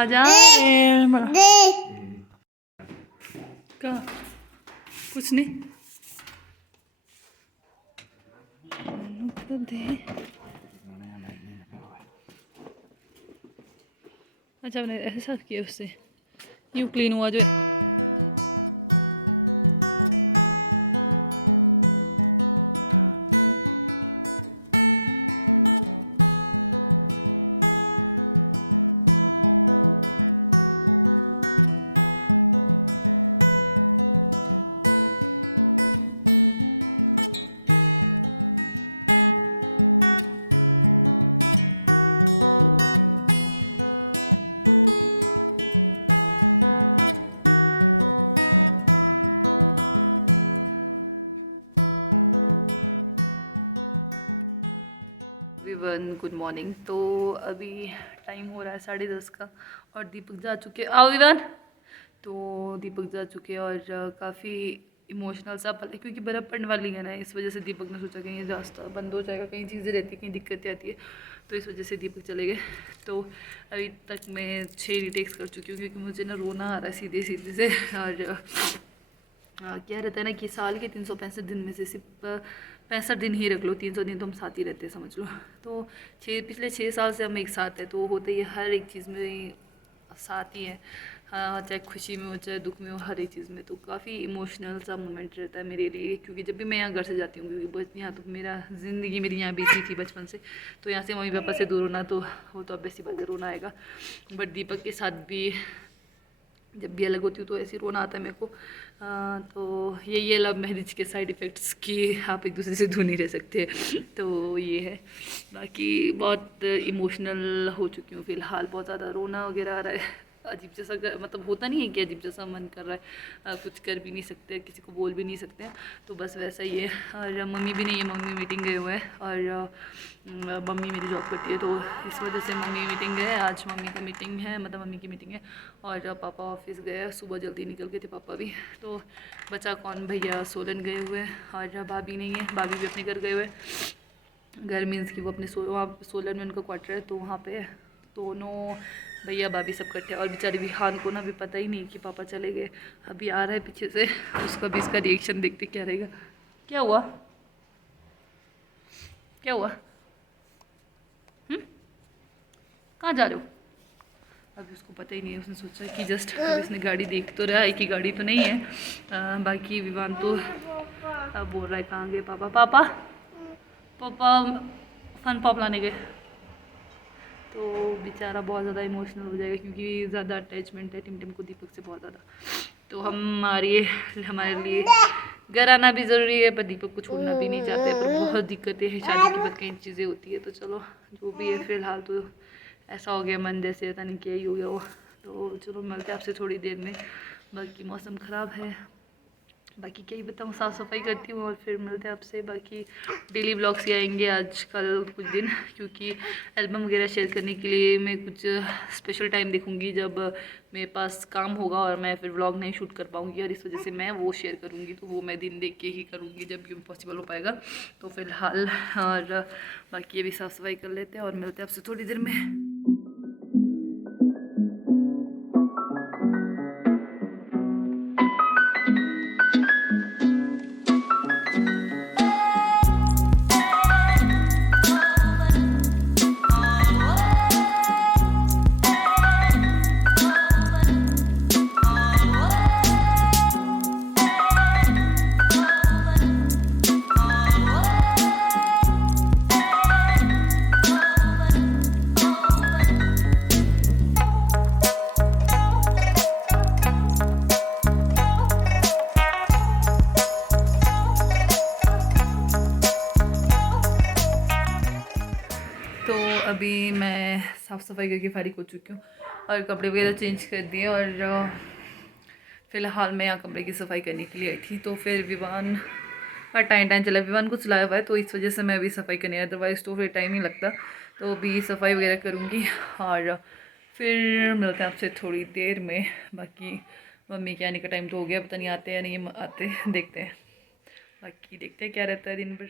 आजा क्या कुछ नहीं अच्छा मैंने ऐसा साफ किया उससे यूँ क्लीन हुआ जो गुड मॉर्निंग। तो अभी टाइम हो रहा है 10:30 का और दीपक जा चुके आओ विवान। तो दीपक जा चुके और काफ़ी इमोशनल सा पल है क्योंकि बर्फ़ पड़ने वाली है ना, इस वजह से दीपक ने सोचा कहीं रास्ता बंद हो जाएगा, कहीं चीज़ें रहती कहीं दिक्कतें आती है, तो इस वजह से दीपक चले गए। तो अभी तक मैं 6 रिटेक्स कर चुकी हूँ क्योंकि मुझे ना रोना आ रहा है सीधे सीधे से। और क्या रहता है ना कि साल के 365 दिन में से सिर्फ 65 दिन ही रख लो, 300 दिन तो हम साथ ही रहते हैं समझ लो। तो पिछले 6 साल से हम एक साथ हैं, तो होते ही हर एक चीज़ में साथ ही है, हाँ, चाहे खुशी में हो चाहे दुख में हो, हर एक चीज़ में। तो काफ़ी इमोशनल सा मोमेंट रहता है मेरे लिए क्योंकि जब भी मैं यहाँ घर से जाती हूँ, क्योंकि यहाँ तो मेरा ज़िंदगी मेरी यहाँ बीती थी बचपन से, तो यहाँ से मम्मी पापा से दूर होना तो वो तो ऑब्वियसली बात है, रोना आएगा। बट दीपक के साथ भी जब भी अलग होती हूँ तो ऐसे रोना आता है मेरे को। तो यही है लव मैरिज के साइड इफ़ेक्ट्स कि आप एक दूसरे से दूर नहीं रह सकते। तो ये है, बाकी बहुत इमोशनल हो चुकी हूँ फ़िलहाल, बहुत ज़्यादा रोना वगैरह आ रहा है, अजीब जैसा मतलब होता नहीं है कि अजीब जैसा मन कर रहा है, कुछ कर भी नहीं सकते, किसी को बोल भी नहीं सकते हैं, तो बस वैसा ही है। और मम्मी भी नहीं है, मम्मी मीटिंग गए हुए हैं और मम्मी मेरी जॉब करती है, तो इस वजह से मम्मी मीटिंग गए। आज मम्मी का मीटिंग है, मतलब मम्मी की मीटिंग है। और पापा ऑफिस गए, सुबह जल्दी निकल गए थे पापा भी, तो बचा कौन, भैया सोलन गए हुए हैं और भाभी नहीं है, भाभी भी अपने घर गए हुए हैं। घर मीन्स कि वो अपने वहाँ सोलन में उनका क्वार्टर है, तो वहाँ पे दोनों भैया भाभी सब इकट्ठे। और बेचारी विहान को ना भी पता ही नहीं कि पापा चले गए, अभी आ रहा है पीछे से, उसका भी इसका रिएक्शन देखते क्या रहेगा। क्या हुआ, क्या हुआ, कहाँ जा रहे हो? अभी उसको पता ही नहीं है, उसने सोचा कि जस्ट उसने गाड़ी देख तो रहा है, एक ही गाड़ी तो नहीं है। बाकी विवान तो अब बोल रहा है कहाँ गए पापा, पापा पापा फन पॉप लाने गए। तो बेचारा बहुत ज़्यादा इमोशनल हो जाएगा क्योंकि ज़्यादा अटैचमेंट है टिमटिम को दीपक से, बहुत ज़्यादा। तो हमारे लिए घर आना भी ज़रूरी है, पर दीपक को छोड़ना भी नहीं चाहते, पर बहुत दिक्कतें हैं, शादी के बाद कई चीज़ें होती है। तो चलो जो भी है फ़िलहाल तो ऐसा हो गया मन, जैसे पता नहीं क्या ही हो गया वो। तो चलो मिलते हैं आपसे थोड़ी देर में, बाकी मौसम ख़राब है, बाकी क्या ही बताऊँ, साफ़ सफाई करती हूँ और फिर मिलते हैं आपसे। बाकी डेली ब्लॉग्स ही आएंगे आज कल कुछ दिन, क्योंकि एल्बम वगैरह शेयर करने के लिए मैं कुछ स्पेशल टाइम देखूँगी जब मेरे पास काम होगा और मैं फिर व्लॉग नहीं शूट कर पाऊँगी, और इस वजह से मैं वो शेयर करूँगी, तो वो मैं दिन देख के ही करूँगी जब भी पॉसिबल हो पाएगा। तो फिलहाल और बाकी अभी साफ़ सफाई कर लेते हैं और मिलते हैं आपसे थोड़ी देर में। तो अभी मैं साफ़ सफाई करके फारिग हो चुकी हूँ और कपड़े वगैरह चेंज कर दिए, और फ़िलहाल मैं यहाँ कमरे की सफाई करने के लिए आई थी। तो फिर विवान का टाइम चला, विवान को चलाया हुआ है, तो इस वजह से मैं अभी सफाई करनी है, अदरवाइज़ तो फिर टाइम ही लगता। तो अभी सफाई वगैरह करूँगी और फिर मिलते हैं आपसे थोड़ी देर में। बाकी मम्मी के आने का टाइम तो हो गया, पता नहीं आते या नहीं आते, देखते हैं। बाकी देखते हैं क्या रहता है दिन भर।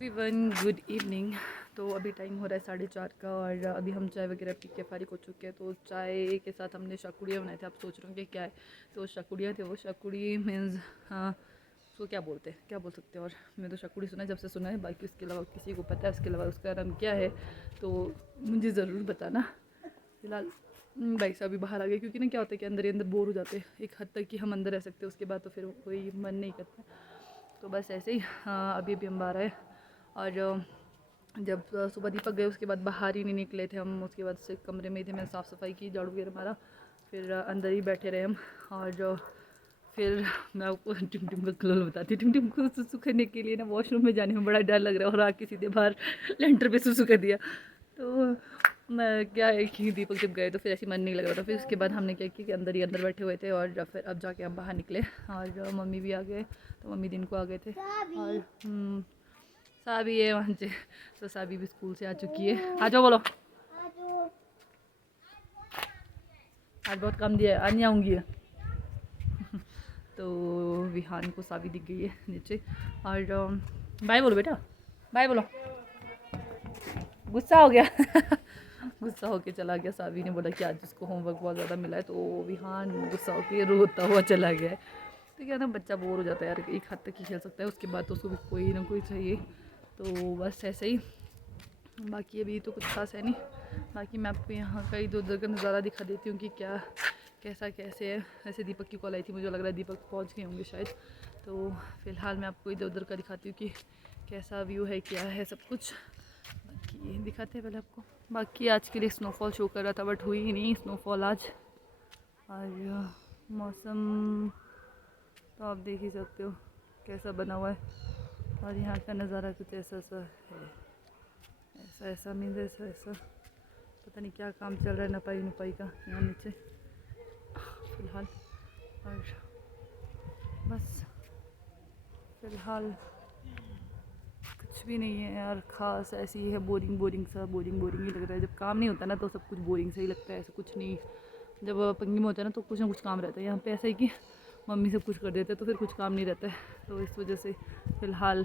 Everyone good evening. तो अभी टाइम हो रहा है 4:30 का और अभी हम चाय वगैरह पी के फारिग हो चुके हैं। तो चाय के साथ हमने शाकुड़िया बनाए थे। आप सोच रहे होंगे क्या है, तो शाकुड़िया थे वो। शाकुड़ी मीन्स हाँ, उसको क्या बोलते हैं, क्या बोल सकते हैं। और मैं तो शाकुड़ी सुना है, जब से सुना है, बाकी उसके अलावा किसी को पता है उसके अलावा उसका नाम क्या है तो मुझे ज़रूर बताना। फिलहाल भाई साहब अभी बाहर आ गए, क्योंकि ना क्या होता है कि अंदर ही अंदर बोर हो जाते हैं एक हद तक कि हम अंदर रह सकते हैं, उसके बाद तो फिर कोई मन नहीं करता। तो बस ऐसे ही हाँ, अभी अभी हम बाहर आए। और जब सुबह दीपक गए उसके बाद बाहर ही नहीं निकले थे हम। उसके बाद से कमरे में ही थे, मैंने साफ़ सफाई की, झाड़ू वगैरह मारा, फिर अंदर ही बैठे रहे हम। और फिर मैं आपको टिमटिम का कलर बताती हूँ। टिमटिम को सुसु करने के लिए ना वॉशरूम में जाने में बड़ा डर लग रहा है, और आके सीधे बाहर लेंटर पे सुसु कर दिया। तो मैं क्या है कि दीपक जब गए तो फिर ऐसे मन नहीं लग रहा था। फिर उसके बाद हमने क्या किया कि अंदर ही अंदर बैठे हुए थे, और फिर अब जाके हम बाहर निकले। और मम्मी भी आ गए, तो मम्मी दिन को आ गए थे। और साबी है वहाँ से, तो साबी भी स्कूल से आ चुकी है। आ जाओ, बोलो आज बहुत कम दिया है, आज नहीं आऊँगी। तो विहान को साबी दिख गई है नीचे। और बाय बोलो बेटा, बाय बोलो। गुस्सा हो गया गुस्सा होके चला गया। साबी ने बोला कि आज उसको होमवर्क बहुत ज़्यादा मिला है, तो विहान गुस्सा होके रोता हुआ चला गया है। तो क्या ना, बच्चा बोर हो जाता है यार, एक हद तक ही खेल सकता है, उसके बाद तो उसको भी कोई ना कोई चाहिए। तो बस ऐसे ही, बाकी अभी तो कुछ खास है नहीं। बाकी मैं आपको यहाँ का इधर उधर का नज़ारा दिखा देती हूँ कि क्या कैसा कैसे है। ऐसे दीपक की कॉल आई थी, मुझे लग रहा है दीपक पहुँच गए होंगे शायद। तो फ़िलहाल मैं आपको इधर उधर का दिखाती हूँ कि कैसा व्यू है, क्या है सब कुछ। बाकी दिखाते हैं पहले आपको। बाकी आज के लिए स्नोफॉल शो कर रहा था, बट हुई ही नहीं स्नोफॉल आज। और मौसम तो आप देख ही सकते हो कैसा बना हुआ है। और यहाँ का नज़ारा कुछ ऐसा सा है, ऐसा ऐसा मीन्स ऐसा ऐसा, पता नहीं क्या काम चल रहा है नपाई नुपाई का यहाँ नीचे फ़िलहाल। और बस फ़िलहाल कुछ भी नहीं है यार ख़ास, ऐसी ही है, बोरिंग बोरिंग सा, बोरिंग बोरिंग ही लग रहा है। जब काम नहीं होता ना तो सब कुछ बोरिंग सा ही लगता है, ऐसा कुछ नहीं। जब पंगी में होता है ना तो कुछ ना कुछ काम रहता है। यहाँ पे ऐसा ही कि मम्मी सब कुछ कर देते हैं, तो फिर कुछ काम नहीं रहता है। तो इस वजह से फ़िलहाल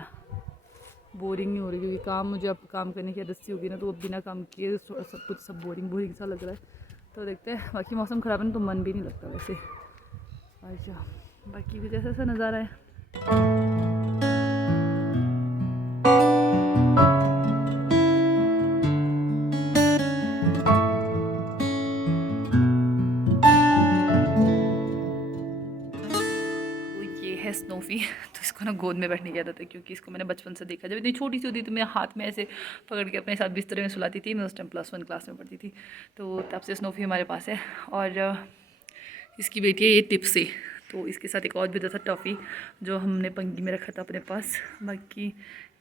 बोरिंग ही हो रही है, क्योंकि काम मुझे अब काम करने की आदत सी होगी ना, तो अब बिना काम किए सब कुछ सब बोरिंग बोरिंग सा लग रहा है। तो देखते हैं, बाकी मौसम ख़राब है ना तो मन भी नहीं लगता वैसे। अच्छा, बाकी कुछ ऐसा ऐसा नज़ारा है। स्नोफी तो इसको ना गोद में बैठने की आदत है, क्योंकि इसको मैंने बचपन से देखा। जब इतनी छोटी सी होती तो मैं हाथ में ऐसे पकड़ के अपने साथ बिस्तर में सुलाती थी। मैं उस टाइम +1 क्लास में पढ़ती थी, तो तब से स्नोफी हमारे पास है। और इसकी बेटी है ये टिप्सी, तो इसके साथ एक और भी था टॉफ़ी, जो हमने पंगी में रखा था अपने पास। बाकी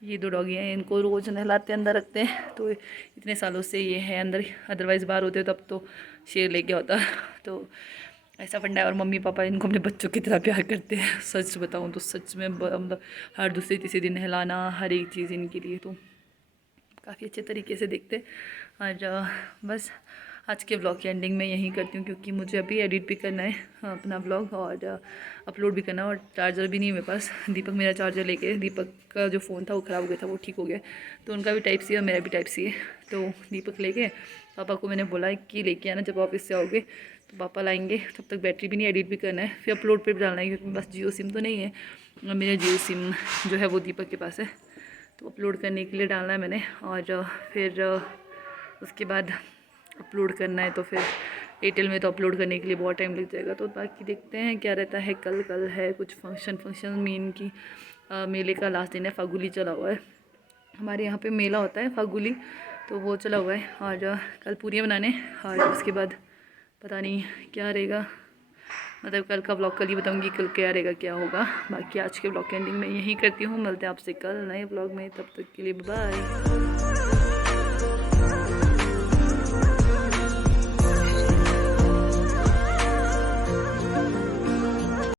ये 2 डॉगी हैं, इनको रोज़ नहलाते अंदर रखते हैं, तो इतने सालों से ये है अंदर। अदरवाइज़ बाहर होते तब तो शेर लेके होता। तो ऐसा फंडा है। और मम्मी पापा इनको अपने बच्चों की तरह प्यार करते हैं। सच बताऊँ तो सच में मतलब हर दूसरे तीसरे दिन नहलाना, हर एक चीज़ इनके लिए तो काफ़ी अच्छे तरीके से देखते हैं। और बस आज के ब्लॉग की एंडिंग में यहीं करती हूँ, क्योंकि मुझे अभी एडिट भी करना है अपना ब्लॉग, और अपलोड भी करना है। और चार्जर भी नहीं है मेरे पास। दीपक मेरा चार्जर लेके, दीपक का जो फ़ोन था वो ख़राब हो गया था, वो ठीक हो गया, तो उनका भी टाइप सी है और मेरा भी टाइप सी है। तो दीपक लेके, पापा को मैंने बोला है कि लेके आना जब ऑफिस से आओगे, तो पापा लाएंगे। तब तक बैटरी भी नहीं, एडिट भी करना है, फिर अपलोड पे भी डालना है, क्योंकि बस जियो सिम तो नहीं है। मेरा जियो सिम जो है वो दीपक के पास है, तो अपलोड करने के लिए डालना है मैंने। और फिर उसके बाद अपलोड करना है, तो फिर एयरटेल में तो अपलोड करने के लिए बहुत टाइम लग जाएगा। तो बाकी देखते हैं क्या रहता है। कल है कुछ फंक्शन मेन की मेले का लास्ट दिन है। फागुली चला हुआ है हमारे यहाँ पे, मेला होता है फागुली, तो वो चला हुआ है। और कल पूरियाँ बनाने, और उसके बाद पता नहीं क्या रहेगा, मतलब कल का ब्लॉग कल ही बताऊँगी कल क्या रहेगा क्या होगा। बाकी आज के ब्लॉग की एंडिंग में यहीं करती हूँ। मिलते हैं आपसे कल नए ब्लॉग में, तब तक के लिए बाय।